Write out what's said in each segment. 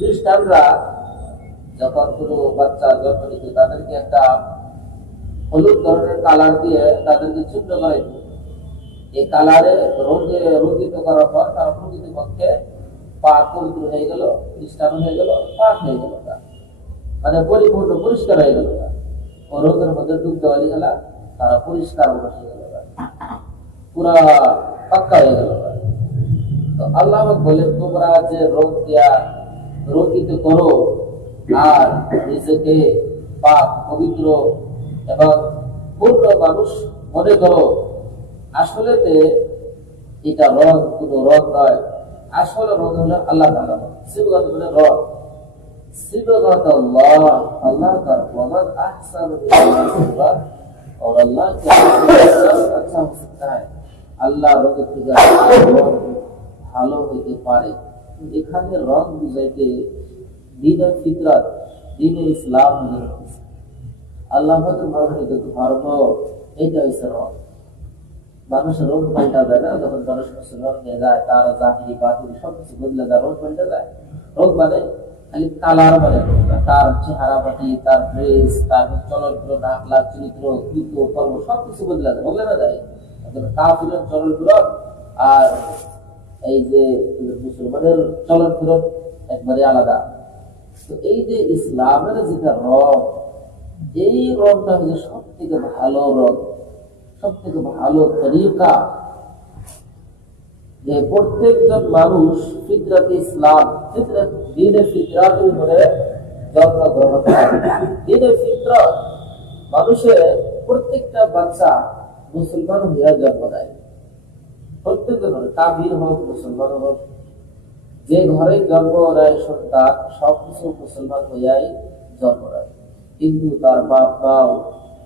খ্রিস্টানরা যখন কোনো বাচ্চা জন্ম নিত তাদেরকে একটা হলুদ ধরনের কালার দিয়ে তাদেরকে চিহ্ন করে এই কালারে রঙে রঞ্জিত করার পর তারা প্রকৃতপক্ষে পাক পবিত্র হয়ে গেল, খ্রিস্টান হয়ে গেল, পাক হয়ে গেল, মানে পরিপূর্ণ পরিষ্কার হয়ে গেল। ও রোগের মধ্যে ডুব দেওয়া গেল, তারা পরিষ্কার হয়ে গেল, পুরা পাক্কা হয়ে গেল। তো আল্লাহ বলে তোমরা যে রোগ দিয়া রোগিত করো আর নিজেকে পাক পবিত্র এবং পূর্ণ মানুষ মনে করো, আসলে এটা রোগ কোনো রোগ নয়, আসলে রোগ হলো আল্লাহ তাআলা সিবগত হলো রোগ, সিবগত আল্লাহ, আল্লাহ তার ওমান আহসানু মিনাল্লাহ, और अल्लाह के अच्छा हो सकता है। আল্লাহ রোগের থেকে ভালো হইতে পারে। এখানে রং বুঝাইতে দ্বীনের ফিতরাত, দ্বীনের ইসলাম, আল্লাহ মনোনীত ধর্ম, এইটা হচ্ছে রং। মানুষের রোগ পাল্টা যায় না, যখন মানুষ মুসলমান হয়ে যায় তার জাহিরি বাতিল সবকিছু বদলে যায়, রোগ পাল্টা যায়। রোগ মানে খালি কালার, মানে তার চেহারা পাতি, তার ড্রেস, তার চলন ফিরন, আখলাক, চরিত্র, কৃত কর্ম সবকিছু বদলে যায়, বদলে না যায়। কাফিরের চলন ফিরন আর এই যে মুসলমানের চলন ফিরন একবারে আলাদা। তো এই যে ইসলামের যেটা রং, এই রংটা হচ্ছে সব থেকে ভালো রং, সব থেকে ভালো তরিকা, যে প্রত্যেকজন মানুষ ফিতরাতে ইসলাম, দ্বীনের ফিতরাতের উপরে জন্মগ্রহণ করে। দ্বীনের ফিতরাত মানুষের প্রত্যেকটা বাচ্চা মুসলমান হইয়া জন্ম নেয়, প্রত্যেকজন কাফির হোক মুসলমান হোক, যে ঘরে জন্ম নেয় সন্তান সবকিছু মুসলমান হইয়াই জন্ম নেয়। কিন্তু তার বাপ মাও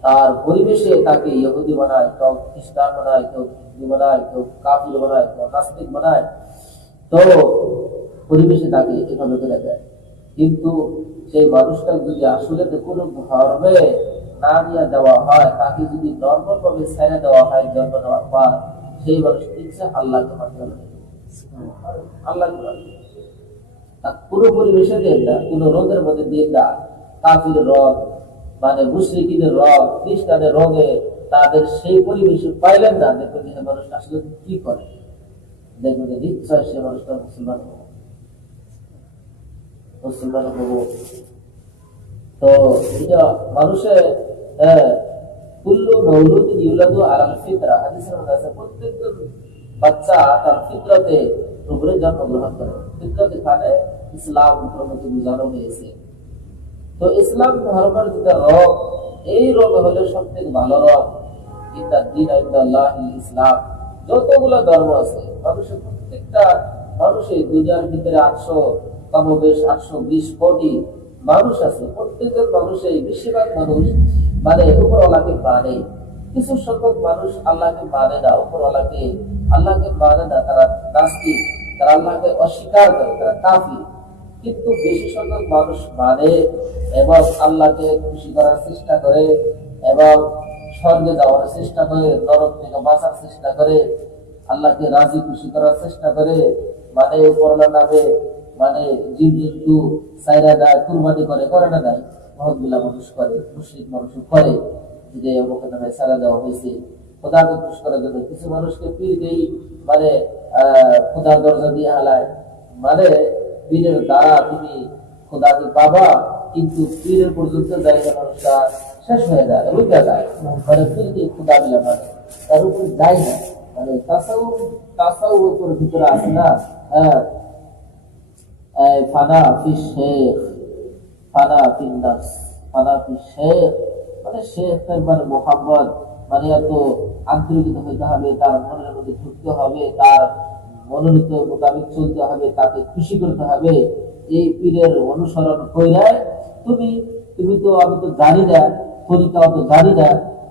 তার পরিবেশে তাকে ইহুদি বানায়, কেউ খ্রিস্টান বানায়, কেউ হিন্দু বানায়, কেউ কাফির বানায়, কেউ নাস্তিক বানায়, তো পরিবেশে তাকে এভাবে করে দেয়। কিন্তু সেই মানুষটা যদি আসলে কোনো ধর্মে না নিয়ে দেওয়া হয়, তাকে যদি নর্মাল ভাবে ছেড়ে দেওয়া হয় জন্ম নেওয়ার পর, সেই মানুষ ইচ্ছা আল্লাহকে মানতে হবে, আল্লাহকে মানবে। পুরো পরিবেশে দিয়ে না, কোনো রোগের মধ্যে দিয়ে না, কাফির রোগ মানে মুশরিকিনের রোগ, খ্রিস্টানের রোগে তাদের সেই পরিবেশে পাইলেন না, দেখবেন যে মানুষ আসলে কি করে, দেখবেন যে নিশ্চয় সে মানুষটা মুসলমান হবো, মুসলমান হবো। তো এটা মানুষের কুল্লু মৌলুদিন ইউলাদু আলাল ফিতরা, হাদিসের মধ্যে আছে প্রত্যেকজন বাচ্চা তার ফিতরাতে উপরে জন্মগ্রহণ করে। ফিতরাতে মানে ইসলাম ধর্মকে বোঝানো হয়েছে। তো ইসলাম ধর্মের যেটা রোগ, এই রোগ হলে সব থেকে ভালো রোগ। ইসলাম যতগুলো ধর্ম আছে, মানুষের প্রত্যেকটা মানুষের দুনিয়ার ভিতরে 820 কোটি মানুষ আছে, প্রত্যেকজন মানুষের বেশিরভাগ মানুষ মানে উপরওয়ালাকে মানে, কিছু সংখ্যক মানুষ আল্লাহকে মানে না, উপরওয়ালাকে আল্লাহকে মানে না, তারা নাস্তিক, তারা আল্লাহকে অস্বীকার করে, তারা কাফির। কিন্তু বেশি সংখ্যক মানুষ মানে এবং আল্লাহকে খুশি করার চেষ্টা করে এবং স্বর্গে যাওয়ার চেষ্টা করে, নরক থেকে বাঁচার চেষ্টা করে, আল্লাহকে রাজি খুশি করার চেষ্টা করে, মানে উপরওয়ালার নামে মানে জীব-জন্তু সাইরা দেয়, কুরবানি করে না দেয়, মহৎগুলা মানুষ করে, মুশরিক মানুষ করে, যে অমুকের নামে সাইরা দেওয়া হয়েছে খোদাকে খুশি করার জন্য। কিছু মানুষকে পীর দেই মানে খোদার দরজা দিয়ে হালায়, মানে পীরের দ্বারা তুমি খোদাকে পাবা, কিন্তু পীরের পর্যন্ত জায়গা মানুষটা শেষ হয়ে যায়, রুকে যায়, মানে পীরকে খোদা মিলা মানে তার উপর যায় না, মানে তাসাউফ ভিতরে আছে না, ফানা ফি শেখ, ফানা ফি নাফস, ফানা ফি শেখ, মানে শেখের মানে মোহাম্মদ, মানে এত আন্তরিকতা হইতে হবে, তার মনের মধ্যে ঢুকতে হবে, তার মনোনীত মোতাবেক চলতে হবে, তাকে খুশি করতে হবে। এই পীরের অনুসরণ কইরা তুমি তো আমি তো জানি না, তরিকা তো জানি না,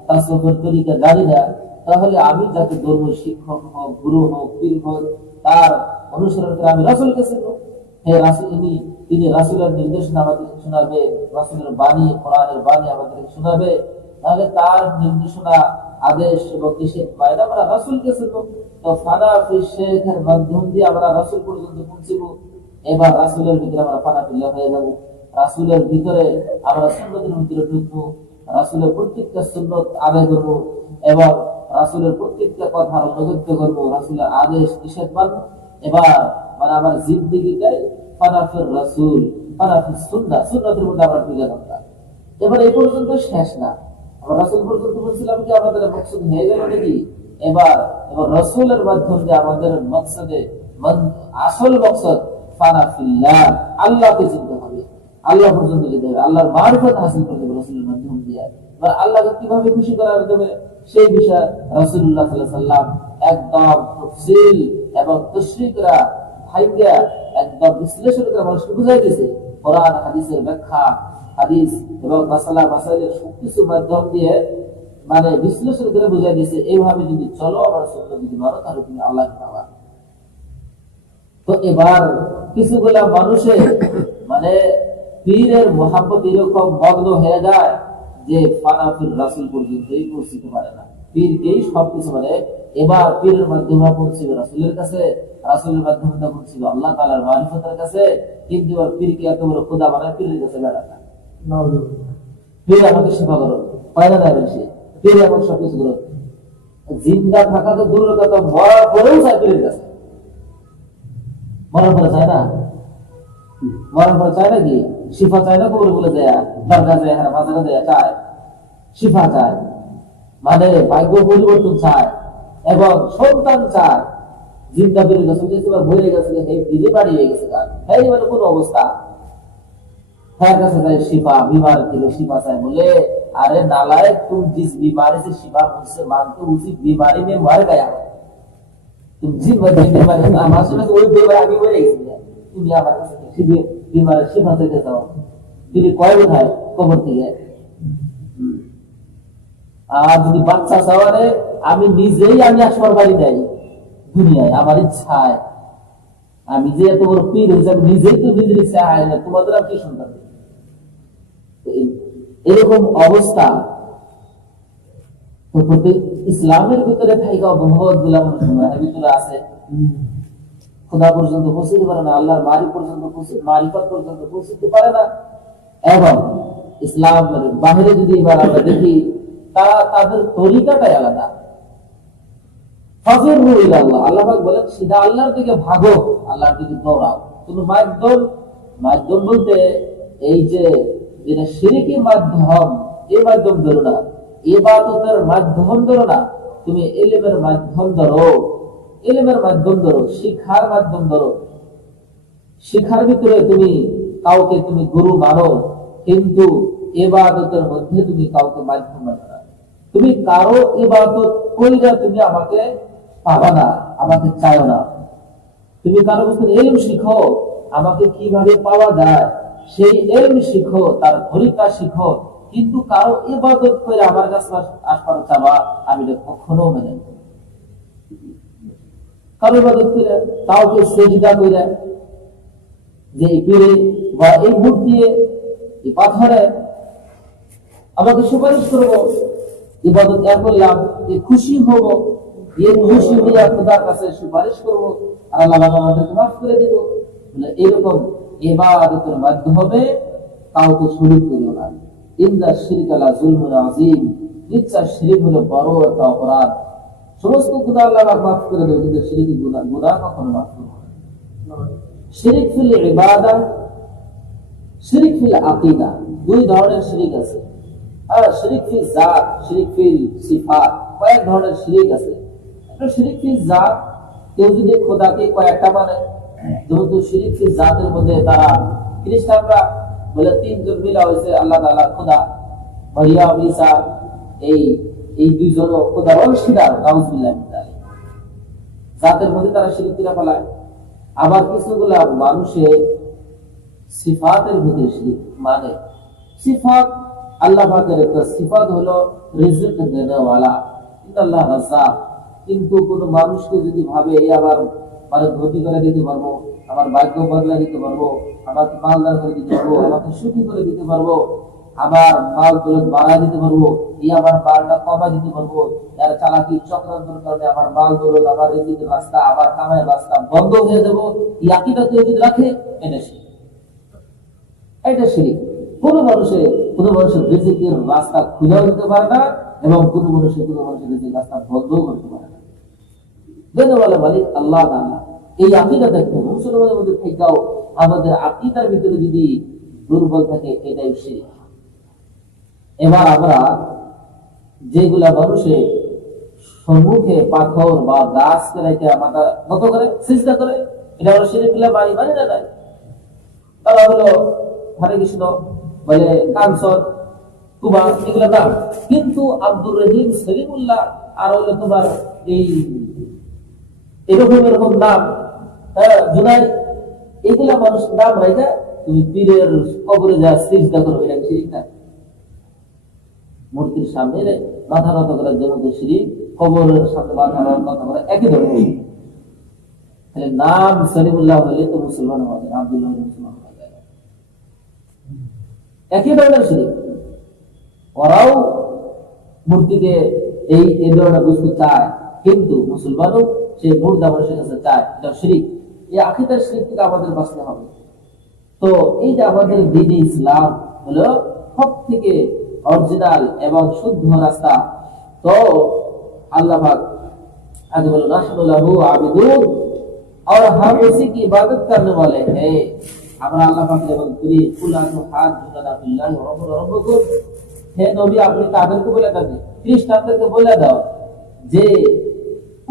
তাসawwufের তরিকা জানি না, তাহলে আমি যাকে ধর্ম শিক্ষক হোক, গুরু হোক, পীর হোক, তার অনুসরণ করে আমি রাসূলকে চিনব। হে রাসূল, তিনি রাসূলের নির্দেশনা আমাদের শোনাবে, রাসূলের বাণী, কোরআনের বাণী আমাদের শোনাবে, তাহলে তার নির্দেশনা, আদেশ এবং নিষেধ পাই আমরা রাসূলকে চিনব। তো ফানা ফি শেখের মাধ্যম দিয়ে আমরা রাসূল পর্যন্ত পৌঁছব। এবার রাসূলের ভিতরে আমরা পানাপিল্লা হয়ে যাব, রাসূলের ভিতরে আমরা সুন্নতের ভিতরে ঢুকবো, রাসূলের প্রত্যেকটা সুন্নত আদায় করবো এবং রাসূলের প্রত্যেকটা কথা অনুগত্য করবো, রাসূলের আদেশ নিষেধ মানবো। এবার মানে আমার জিন্দেগিটাই ফানাফির রাসূল, ফানাফিস সুন্নাহ, সুন্নতের মধ্যে আমরা ঢুকে গেলাম। এবার এই পর্যন্ত শেষ না, আমরা রাসূল পর্যন্ত বলছিলাম কি আমাদের মকসদ হয়ে গেল নাকি? এবার এবার রাসূলের মাধ্যমে আমাদের মকসদে আসল মকসদ ফানাফিল্লাহ, আল্লাহকে চিনতে হবে, আল্লাহ পর্যন্ত যেতে হবে, আল্লাহর মারিফত হাসিল করতে হবে রাসূলের মাধ্যম দিয়ে। এবার আল্লাহকে কিভাবে খুশি করার জন্য সেই বিষয়ে রাসূলুল্লাহ সাল্লাল্লাহু আলাইহি ওয়াসাল্লাম একদম তাফসীল এবং তাশরীহরা ভাইয়া একদম বিশ্লেষণ করে মানুষকে বুঝাই দিয়েছে। কোরআন হাদিসের ব্যাখ্যা, হাদিস এবং মাসাইলের সবকিছু মাধ্যম দিয়ে মানে বিশ্লেষণ করে বুঝাই দিয়েছে, এইভাবে যদি চলো আমার সুন্নাত যদি মানো তাহলে তুমি আল্লাহকে পাবা। তো এবার কিছুগুলা মানুষের মানে পীরের মহাব্বত এরকম মগ্ন হয়ে যায় যে ফানাফির রাসূল পর্যন্তই পৌঁছতে পারে না, পীরকেই সবকিছু মানে। এবার পীরের মাধ্যমে পৌঁছবে রাসূলের কাছে, রাসূলের মাধ্যমে পৌঁছবে আল্লাহ তাআলার মারিফতের কাছে, কিন্তু এবার পীরকে এত বড় খোদা বানায় পীরের কাছে বেড়াটা পীর আমাকে সেবা করো পায়না দেয় বেশি, পীর এমন সবকিছু করো। জিন্দা থাকা তো দূরের কথা, মরার পরেও চায় পীরের কাছে, মরার পরে চায় না, মরার পরে চায় নাকি? শিফা চায় না, কবর বলে দেয়া, দরগা যায়, হ্যাঁ মাজারে দেয়া চায়, শিফা চায়, মানে ভাগ্য পরিবর্তন চায় এবং সন্তান চায়। জিন্দা বেড়ে গেছে, ভরে গেছে, নিজে বাড়িয়ে গেছে, এই মানে কোন অবস্থা তার কাছে যায় শিফা, বিমার থেকে শিফা চায় বলে, अरे नालायक तुम जिस बीमारी से शिफा मुझसे मांगते हो उसी बीमारी में मर गया, तुम जिस बीमारी में वही बीमारी आगे बढ़ रही है, तुम यहाँ बीमारी शिफा से देता हो फिर कय उठाए कबर থেকে। আর যদি বাচ্চা চাওয়ারে আমি নিজেই আমি আসবার বাড়ি যাই দুনিয়ায় আমার ইচ্ছায়, আমি যে এত বড় পীর হয়েছে আমি নিজেই তো নিজের ইচ্ছা হয় না, তোমাদের আর কি সন্তান। এরকম অবস্থা ইসলামের ভিতরে থাকা বহুত গুলা মানুষের ভিতরে আছে, খোদা পর্যন্ত পৌঁছতে পারে না, আল্লাহর মারিফত পর্যন্ত পৌঁছতে পারে না। এবং ইসলামের বাহিরে যদি এবার আমরা দেখি তারা তাদের তরিকাটাই আলাদা। ফাজিরু ইলাল্লাহ, আল্লাহ পাক বলেন সিধা আল্লাহর দিকে ভাগো, আল্লাহর দিকে দৌড়াও। কোন মাধ্যম বলতে এই যে যেটা শিরকি মাধ্যম, এই মাধ্যম ধরো না, ইবাদতের মাধ্যম ধরো না, তুমি ইলমের মাধ্যম ধরো, ইলমের মাধ্যম ধরো, শিক্ষার মাধ্যম ধরো। শিক্ষার ভিতরে তুমি কাউকে তুমি গুরু মানো, কিন্তু ইবাদতের মধ্যে তুমি কাউকে মাধ্যম মানো না। তুমি কারো ইবাদত কইরা তুমি আমাকে পাবা না, আমাকে চাও না। তুমি কারো কাছে ইলম শিখো, আমাকে কিভাবে পাওয়া যায় সেই ইলম শিখো, তার তরিকা শিখো, কিন্তু কারো ইবাদত করে আমার কাছে আসবার চাওয়া আমি কখনো মেনে নেব না। কারো ইবাদত করে কাউকে সেজদা করে যে পীরে বা এই বুট দিয়ে এই পাথরে আমাকে সুপারিশ করবো, ইবাদত করলাম, যে খুশি হব, এর খুশি হইয়া খোদার কাছে সুপারিশ করবো আর আল্লাহ আমাদেরকে মাফ করে দেব, এরকম ইবাদতের মাধ্যমে কাউকে শরীক করিও না। ইন্না শিরকা লা যুলমুন আযীম, নিশ্চয় শিরক হলো বড় একটা অপরাধ। সমস্ত গুনাহ আল্লাহ মাফ করে দেবে, কিন্তু শিরকি গুনাহ কখনো মাফ করবে না। শিরক ফিল ইবাদা, শিরক ফিল আকীদা, দুই ধরনের শিরক আছে। আর শিরক ফিল জাত, শিরক ফিল সিফাত, কয়েক ধরনের শিরক আছে। একটা শিরক ফিল জাত, কেউ যদি খোদাকে কয়েকটা মানে, যেহেতু শিরক ফিল জাতের মধ্যে তারা খ্রিস্টানরা বলে তিনজন মিলা হয়েছে আল্লাহ তাআলা খোদা, মারিয়াম ঈসা, এই দুইজন খোদার অংশীদার, নাউজুবিল্লাহ মিন যালিক। জাতের মধ্যে তারা শিরক করে ফেলায়। আবার কিছুগুলা মানুষের সিফাতের ভিতরে শিরক মানে, সিফাত আল্লাহ পাকের একটা সিফাত হলো রিজিক দেনেওয়ালা, ইন্নাল্লাহ রাজ্জাক। কিন্তু কোন মানুষকে যদি ভাবে এই আবার মানে ধনী করে দিতে পারবো, আমার ভাগ্য বদলে দিতে পারবো, আমাকে মালদার করে দিতে পারবো, আমাকে সুখী করে দিতে পারবো, আবার মাল দৌলত বাড়ায় দিতে পারবো, আমার মালটা কমায় দিতে পারবো, এর চালাকি চক্রান্তর কারণে আমার মাল দৌলত, আমার রিজিকের রাস্তা, আবার কামায়ের রাস্তা বন্ধ হয়ে যাবো, এই আকীদা কেউ যদি রাখে, এটা শিরক। এটা শিরক। কোনো মানুষের রিজিকের রাস্তা খুলেও দিতে পারে না, এবং কোনো মানুষের রিজিকের রাস্তা বন্ধও করতে পারে না। দেনওয়ালা মালিক আল্লাহ তাআলা। এই আকীদা দেখতে মুসলমানের মধ্যে থেকেও আমাদের আকীদার ভিতরে যদি দুর্বল থাকে, এটাই শিরক। এবার আমরা যেগুলা মানুষের সম্মুখে পাথর বা গাছকে রেখে মাথা নত করে সিজদা করে, এটা আমরা শিরক বলে মানি না নাই? তারা হলো হরে কৃষ্ণ বলে, কাঞ্চন, কুমার, এগুলো নাম। কিন্তু আব্দুর রহিম, সলিমুল্লাহ, আর হলো তোমার এই এরকম নাম, জুনাই, এগুলা মানুষ নাম রেখে তুমি পীরের কবরে যা সিজদা করো, এটা শিরক না? মূর্তির সামনে মাথা নত করার জন্য শিরক, কবরের সামনে মাথা নত করা একই ধরনের। তাহলে নাম সলিমুল্লাহ হলে তো মুসলমান হওয়া যায়, আব্দুল্লাহ মুসলমান হওয়া যায়, একই ধরনের শিরক। ওরাও মূর্তিকে এই ধরনের বস্তু চায়, কিন্তু মুসলমানও সে মুর্দা মানুষের কাছে চায়, এটা শিরক। এই আকীদার শিরক থেকে আমাদের বাঁচতে হবে। তো এই যে আমাদের দ্বীন ইসলাম হলো সব থেকে অরিজিনাল এবং শুদ্ধ রাস্তা। তো আল্লাহ পাক আগে বলো, নাহনু লাহু আবিদুন, और हम उसी की इबादत करने वाले हैं। আমরা আল্লাহ পাক যেমন করি, কুলাতু হাজ্জুনা বিল্লাহি ওয়া রাব্বুকুম, হে নবী আপনি তাদেরকে বলে দেন, খ্রিস্টানদেরকে বলে দাও যে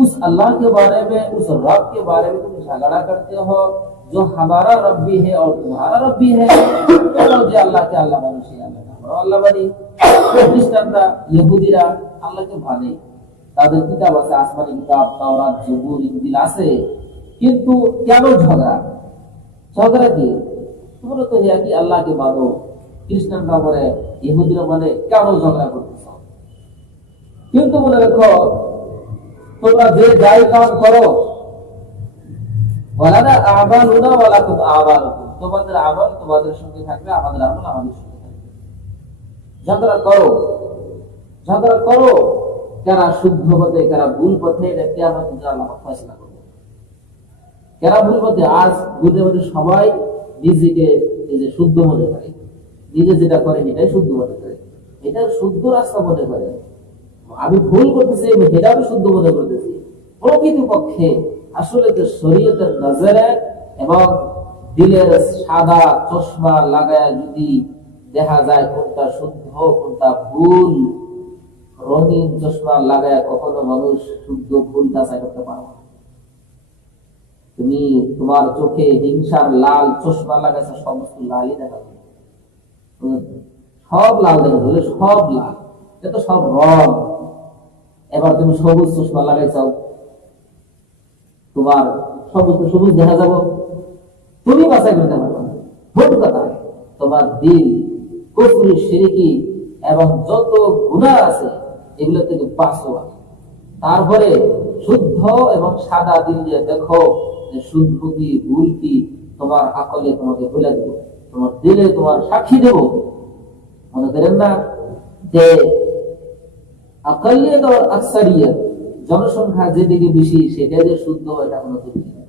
उस अल्लाह के बारे में, उस रब के बारे में तुम झगड़ा करते हो जो हमारा रब भी है और तुम्हारा रब भी है। যে আল্লাহকে আল্লাহ মানে, সেই আমরা আল্লাহ মানি। খ্রিস্টানরা, ইহুদিরা আল্লাহকে মানে, তাদের কিতাব আছে, আসমানি কিতাব, তাওরাত, জবুর, ইনজিল আছে, কিন্তু কেন ঝগড়া কি? তোমরা তো কি আল্লাহকে মানো, খ্রিস্টানরা মানে, ইহুদিরা মানে, কেন ঝগড়া করতেছ? কিন্তু মনে রাখো, তোমরা যে যাই কাজ করো, ওয়ালানা আমালুনা ওয়ালাকুম আমালুকুম, তোমাদের আমল তোমাদের সঙ্গে থাকবে, আমাদের আমল আমাদের সঙ্গে থাকবে। ঝগড়া করো, কারা শুদ্ধ পথে, কারা ভুল পথে, এটা কিয়ামতের দিন আল্লাহ ফয়সালা করবে। কারা ভুল পথে, আজ দুনিয়ার মধ্যে সবাই নিজেকে এই যে শুদ্ধ মনে করে, নিজে যেটা করে এটাই শুদ্ধ মনে করে, এটা শুদ্ধ রাস্তা মনে করে, আমি ভুল করতেছি এটা আমি শুদ্ধ মনে করতেছি। প্রকৃতপক্ষে আসলে তো শরীয়তের নজরে এবং দিলের সাদা চশমা লাগায় যদি দেখা যায় কোনটা শুদ্ধ কোনটা ভুল, রঙিন চশমা লাগায় কখনো মানুষ শুদ্ধ ভুল যাচাই করতে পারো না। তুমি তোমার চোখে হিংসার লাল চশমা লাগাইছো, সমস্ত লালই দেখা যাবে, সব লাল দেখা যাবে, সব লাল, এটা সব রং। এবার তুমি সবুজ চশমা লাগাইছাও, তোমার সবুজ দেখা যাব, তুমি বাছাই করতে পারবে না। ভোট কথা, তোমার দিল কুফরি, শিরকি এবং যত গুনাহ আছে এগুলো থেকে বাঁচো। তারপরে শুদ্ধ এবং সাদা দিল দিয়ে দেখো যে শুদ্ধ কি ভুল কি, তোমার আকলে তোমাকে বলে দেব, তোমার দিলে তোমার সাক্ষী দেব। মনে করেন না যে আকলিয়ত আর আকসারিয়ত, জনসংখ্যা যেদিকে বেশি সেটা যে শুদ্ধ, এটা কোনো ঠিক নেই।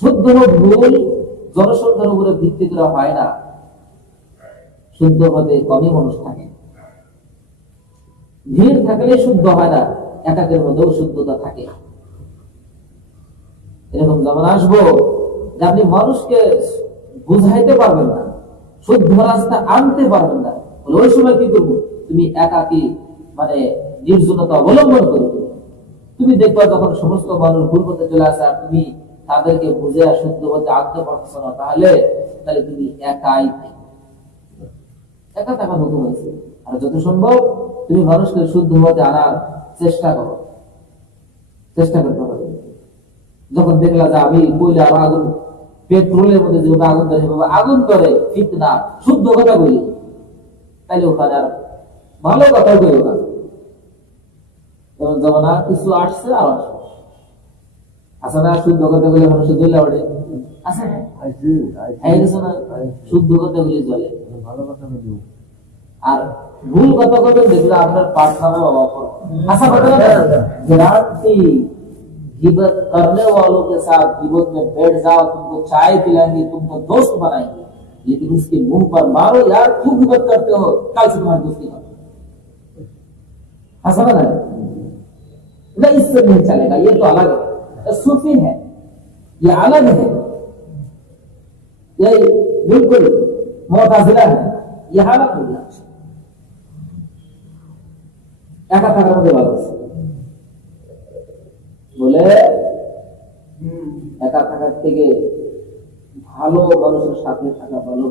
শুদ্ধ ভুল জনসংখ্যার উপরে ভিত্তি করা হয় না, শুদ্ধ হতে কমই মানুষ থাকে, ভিড় থাকলে শুদ্ধ হয় না, একাকের মধ্যেও শুদ্ধতা থাকে। এরকম যেমন আসবো যে আপনি মানুষকে বুঝাইতে পারবেন না, শুদ্ধ রাস্তা আনতে পারবেন না, ওই সময় কি করবো? তুমি একাকি মানে নির্জনতা অবলম্বন করবে। তুমি দেখবা যখন সমস্ত মানুষ ভুল পথে চলে আসে আর তুমি তাদেরকে বুঝে শুদ্ধ পথে আনতে পারছো না, তাহলে তুমি একা থাকার হুকুম হয়েছে। আর যত সম্ভব তুমি মানুষকে শুদ্ধ পথে আনার চেষ্টা করতে হবে। যখন দেখলা যে আমি কইলে আমার আগুন, পেট্রোলের মধ্যে যে আগুন ধরে আগুন করে ঠিক না, শুদ্ধ কথা বলি, তাইলে ওখানে আর ভালো কথা বলি না। যেমন কিছু আসছে আর আসবে, আসে না? শুদ্ধ কথা বলে মানুষের জ্বলে ওঠে, আসে না? শুদ্ধ কথা বলে জ্বলে, ভালো কথা বলি আর ভুল কথা বলবেন যেগুলো আপনার पार्टनर बाबा को ऐसा बताना गारंटी गिबत करने वालों के साथ गिबत में बैठ जाओ, तुमको चाय पिलाएंगे, तुमको दोस्त बनाएंगे, लेकिन उसके मुंह पर मारो यार क्यों गिबत करते हो, कल से तुम्हारी दोस्ती कर ऐसा ना नहीं, इससे नहीं चलेगा, ये तो अलग है, सूफी है, ये अलग है, ये बिल्कुल मुअतज़िला है, ये हालत हो गया একা থাকার মধ্যে ভালো আছে বলে একা থাকার থেকে ভালো মানুষের সাথে থাকা ভালো,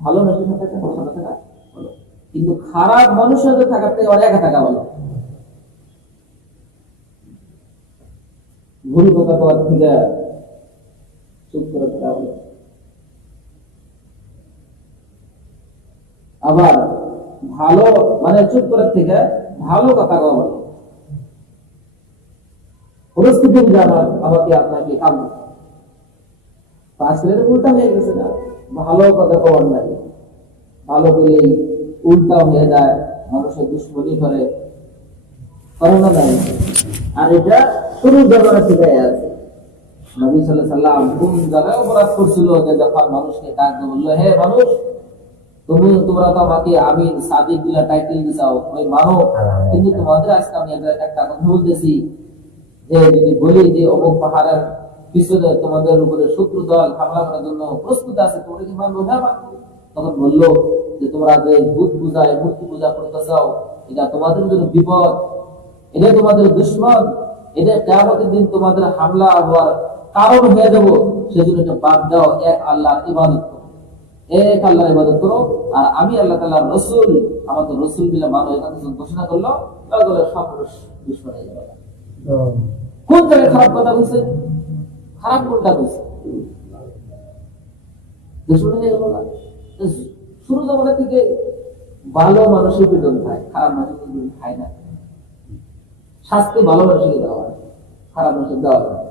ভালো মানুষের সাথে থাকা ভালো, কিন্তু খারাপ মানুষের সাথে থাকার থেকে একা থাকা ভালো। ভুল কথা বলার থেকে চুপ করে থাকা ভালো। আবার ভালো মানে চুপ করার থেকে ভালো কথা বলা ভালো। পরিস্থিতি আমাকে আপনাকে কাম আজকের উল্টা হয়ে গেছে না, ভালো কথা বলার নাই, ভালো করলেই উল্টা হয়ে যায়, মানুষের দুশ্মনী করে করোনা নাই। আর এটা শুরু জামানা থেকে আছে। নবী সাল্লাল্লাহু আলাইহি সাল্লাম কোন জায়গায় অপরাধ করছিল যে যখন মানুষকে ডাক দিয়ে বললো, হে মানুষ তোমরা তো আমাকে আমিন সাদিক গুলা টাইটেল দিছাও, ওই মানো, কিন্তু তোমাদের আজকে আমি একটা কথা বলতেছি যে যদি বলি যে অমুক পাহাড়ের পিছনে তোমাদের উপরে শত্রু দল হামলা করার জন্য প্রস্তুত আছে, তোমরা কি মানবো? হ্যাঁ মানবো। তখন বললো যে তোমরা যে ভূত পূজা মূর্তি পূজা করতে চাও, এটা তোমাদের জন্য বিপদ, এটা তোমাদের দুশ্মন, এটা কিয়ামতের দিন তোমাদের হামলা হওয়ার কারণ হয়ে যাবো, সেজন্য এটা বাদ দাও, এক আল্লাহর ইবাদত করো, এক আল্লাহর ইবাদত করো, আর আমি আল্লাহ তাআলার রাসূল, আমাদের রাসূল বিলা মানো, এটা ঘোষণা করলো, তাহলে সব দুশ্মন হয়ে যাবে। কোন জায়গায় খারাপ কথা বলছে, খারাপ কোনটা বলছে, দুশ্মন হয়ে গেল না। শুরু জামানা থেকে ভালো মানুষের বেতন খায়, খারাপ মানুষের বেতন খায় না। শাস্তি ভালো মানুষকে দেওয়া হয়, খারাপ মানুষের দেওয়া হয়।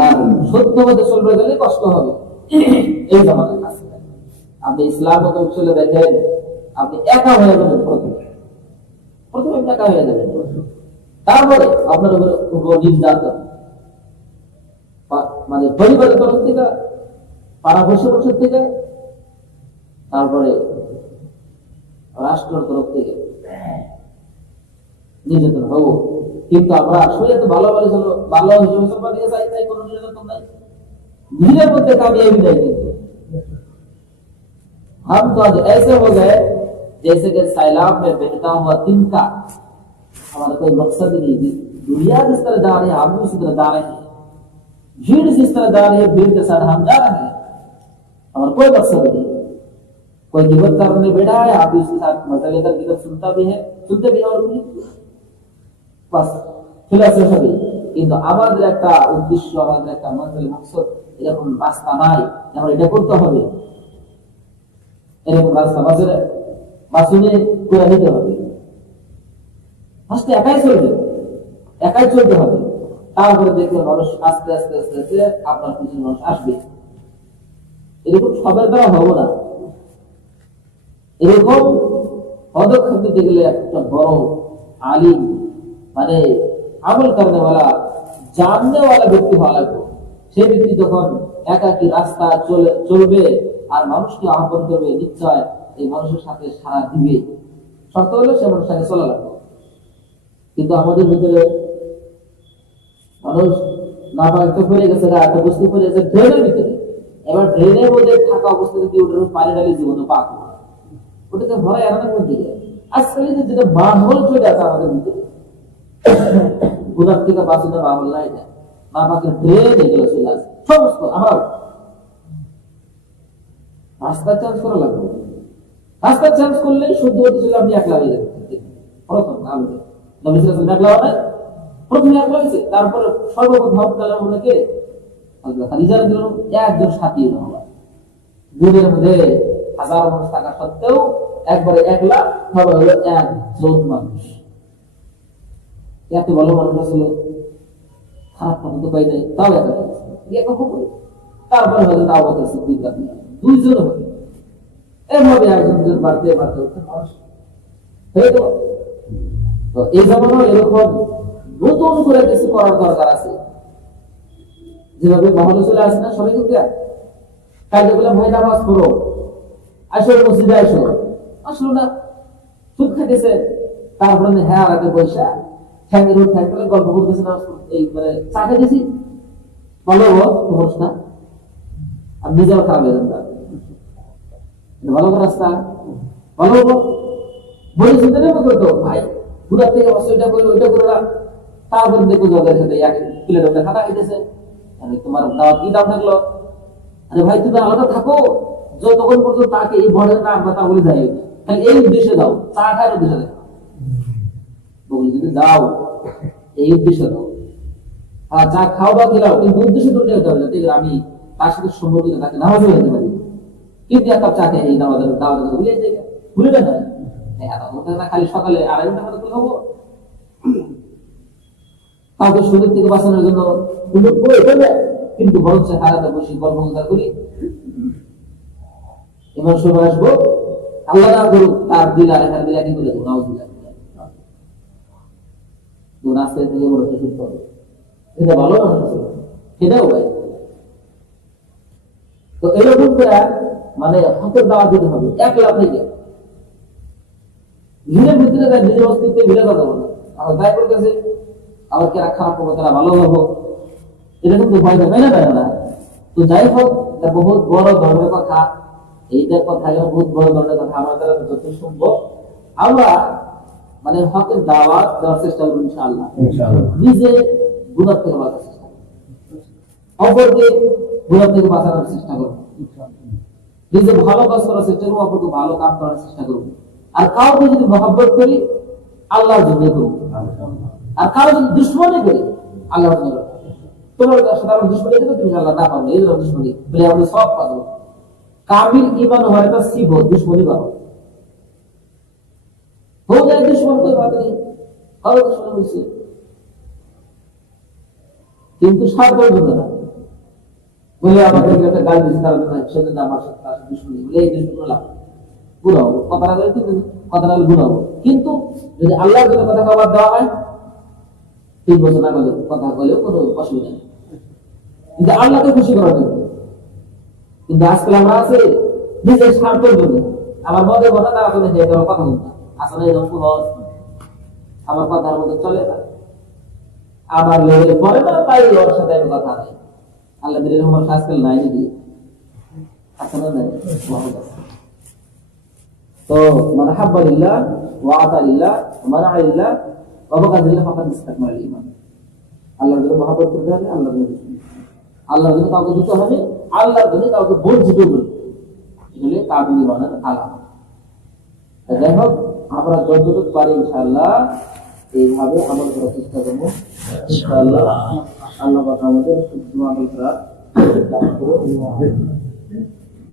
আর সত্য পথে চলবে গেলে কষ্ট হবে, এই জামানার কাছে। আপনি ইসলাম মতো চলে দেখেন, আপনি একা হয়ে যাবেন, প্রথমে একা হয়ে যাবেন, তারপরে আপনার উপর নির্যাতন, মানে পরিবারের তরফ থেকে, পাড়া বসে থেকে, তারপরে রাষ্ট্রের তরফ থেকে নির্যাতন হবো। কিন্তু আমরা আসলে তো ভালো হিসেবে মুসলমান দিকে চাই, তাই কোনো নির্যাতন নাই, ভিড়ের মধ্যে कामयाबी नहीं। কিন্তু हम तो आज ऐसे हो गए जैसे कि सैलाब में बहता हुआ तिनका, हमारा कोई मकसद नहीं है, दुनिया जिस तरह जा रही है हम उसी तरह जा रहे हैं, भीड़ जिस तरह जा रही है भीड़ के साथ हम जा रहे हैं, हमारा कोई मकसद नहीं। कोई गिबत करने बैठा है, आप उसके साथ मजा लेकर गिबत सुनते भी है और বাস ফিলোসফি, কিন্তু আমাদের একটা উদ্দেশ্য, আমাদের একটা মঞ্জিল মকসদ, এরকম রাস্তা নাই আমরা এটা করতে হবে, এরকম রাস্তা বাসনে করে নিতে হবে। ফার্স্টে একাই চলতে হবে, তারপরে দেখবে মানুষ আস্তে আস্তে আস্তে আস্তে আপনার কিছু মানুষ আসবে। এরকম সবের দ্বারা হবো না, এরকম পদক্ষেপ নিতে গেলে একটা বড় আলিম মানে আমল করনে वाला जानने वाला ব্যক্তি হওয়া লাগবে। সেই ব্যক্তি যখন একাকী রাস্তা চলবে আর মানুষকে আহ্বান করবে, নিশ্চয় এই মানুষের সাথে সারা দিবে, শর্ত হলো সে মানুষের সাথে চলা লাগবে। কিন্তু আমাদের ভিতরে মানুষ না পারতে পড়ে গেছে, একটা বস্তু পড়ে গেছে ড্রেনের ভিতরে, এবার ড্রেনের মধ্যে থাকা অবস্থা যদি ওটার পানি ঢালি জীবন পাক ওটাকে ভরা এড়ানোর মধ্যে আজকাল যেটা মাহল চলে আছে আমাদের ভিতরে, গুনাহ থেকে বাঁচানোর আমল নাই, না পাকে ড্রেন এগুলো চলে আসে সমস্ত। আমরা রাস্তা চেঞ্জ করা লাগবে, রাস্তা চেঞ্জ করলে শুদ্ধ হতে ছিল আপনি একলা হয়ে যাবেন। প্রথম আমি নবী সাল্লাল্লাহু আলাইহি ওয়াসাল্লাম একলা হয়, প্রথমে একলা হয়েছে, তারপরে সর্বপ্রথম তাআলা ওনাকে হযরত খাদিজা রাদিয়াল্লাহু আনহা একজন সাথী হলো। দুনিয়ার মধ্যে হাজার মানুষ থাকা সত্ত্বেও একবারে একলা হবে হলো একজন মানুষ। এত ভালো মানুষ আসলে খারাপ কথা তো পাই নাই, তাও একা তারপরে হয়তো আবু বকর সিদ্দিক রাদিয়াল্লাহু আনহু, দুইজন হবে। এভাবে একজন দুজন বাড়তে বাড়তে মানুষ হয়ে গেল। তো এই জামানো এরকম নতুন করে কিছু করার দরকার আছে। যেভাবে মহলে চলে আসে না সবাই কিন্তু কাজে বললাম ভাই নামাজ পড়ো, আসো মসজিদে আসো, আসলো না, সুদ খাইতেছে, তারপরে হ্যাঁ আগে পয়সা ঠ্যাঙ্গের উপর ঠ্যাং ফেলে গল্প করতেছে, নামাজ এই মানে চা খাইতেছি ভালো খবর না, আর নিজেও খারাপ হয়ে যান, ভালো রাস্তা ভালো হবো বলে চিন্তা নেই করতো ভাই ঘুরার থেকে অসুবিধা করলো ওইটা করো না, তারপরে দেখো জগের সাথে এক প্লেট ওটা খাতা খাইতেছে, তোমার দাওয়াত কি দাম থাকলো? আরে ভাই তুমি আলাদা থাকো, যতক্ষণ পর্যন্ত তাকে এই ভরের না আমরা তা বলে যাই, তাহলে এই উদ্দেশ্যে দাও, চা খাওয়ার উদ্দেশ্যে দেখো বলি যদি দাও এই উদ্দেশ্যে দাও, আর চা খাও বা খেলাও, কিন্তু উদ্দেশ্য দুটো হতে হবে যাতে আমি তার সাথে সম্পর্কিত তাকে নামাজও হতে পারি। কিন্তু এক কাপ চা খেয়ে এই নামাজের দাওয়াত ভুলে যাই, ভুলে না খালি সকালে 2.5 ঘন্টা মতো খাবো, কাউকে শরীর থেকে বাঁচানোর জন্য কিন্তু বরঞ্চ হারাতে বসে কর্মকার করি, এবার সময় আসবো আল্লাহ না করুক তার দিল আর এখানে দিল একই করে দেবো, নাও দিল রাস্তায় থেকে বড় সুস্থ হবে, এটা ভালো মানুষ সেটাও ভাই। তো এরকম করে মানে হকের দাওয়াত দিতে হবে একলা থেকে, ভিড়ের ভিতরে যায় নিজের অস্তিত্বে ভিড়ে কথা বলে আমার দায় করতেছে, আবার কেরা খারাপ হবে তারা ভালো হবো, এটা কিন্তু ভয় দেয় না দেয় না। তো যাই হোক বহুত বড় ধরনের কথা, এইটার কথা বহুত বড় ধরনের কথা, আমার দ্বারা যত সম্ভব আমরা মানে হকের দাওয়াত দেওয়ার চেষ্টা করবো ইনশাআল্লাহ, নিজে গুনাহ থেকে বাঁচার চেষ্টা করবো, অপরকে গুনাহ থেকে বাঁচানোর চেষ্টা করবো, নিজে ভালো কাজ করার চেষ্টা করবো, অপরকে ভালো কাজ করার চেষ্টা করবো। আর কাউকে যদি মহব্বত করি আল্লাহর জন্য করবো, আর কারো যদি দুশ্মনী করি আল্লাহর জন্য, তোমার সাথে আমার দুশ্মনী কিন্তু তুমি আল্লাহ না পাবো, এই জন্য দুশ্মনী বলে আমরা সব পাবো। কাবিল ইমান হয় না শিব দুশ্মনী পাবো, हो जाए दुश्मन कोई बात नहीं, কারো দুশ্মনী হয়েছে কিন্তু স্বার্থের জন্য না, বলে আমাদের একটা গাল দিচ্ছে তার জন্য সেজন্য আমার সাথে তার দুশ্মনী বলে এই দুশ্মনী লাভ গুণ হবো, কথা না বলে কথা না গুণ হবো। কিন্তু যদি আল্লাহর জন্য কথা খাবার দেওয়া হয় 3 বছর না বলে কথা বলেও কোনো অসুবিধা নেই, কিন্তু আল্লাহকে খুশি করার জন্য। কিন্তু আজকাল আমরা আছি নিজের স্বার্থের জন্য, আমার মধ্যে কথা তার আসলে হয়ে যাওয়ার কথা বলতে আসলে এরকম আমার কথার মধ্যে চলে না, আমার লেভেলে পরে না, তাই ওর সাথে আমি কথা নাই, আল্লাহ দিলেন আমার আজকাল নাই নাকি আসলে নাই। তো মানে হাব্বালিল্লাহ ওয়া আতালিল্লাহ মানা আলিল্লাহ ওয়া বাকাদিল্লাহ ফাকাদ ইসতাকমাল ঈমান, আল্লাহর জন্য মহব্বত করতে হবে, আল্লাহর জন্য আল্লাহর জন্য কাউকে দিতে হবে, আল্লাহর জন্য কাউকে বঞ্চিত করবে, এগুলো কাবিল ঈমানের আলামত। যাই হোক আমরা যতটুকু পারি ইনশাআল্লাহ এইভাবে আমল করার চেষ্টা করবো ইনশাআল্লাহ। আল্লাহ পাক আমাদের সুন্দর আমল করার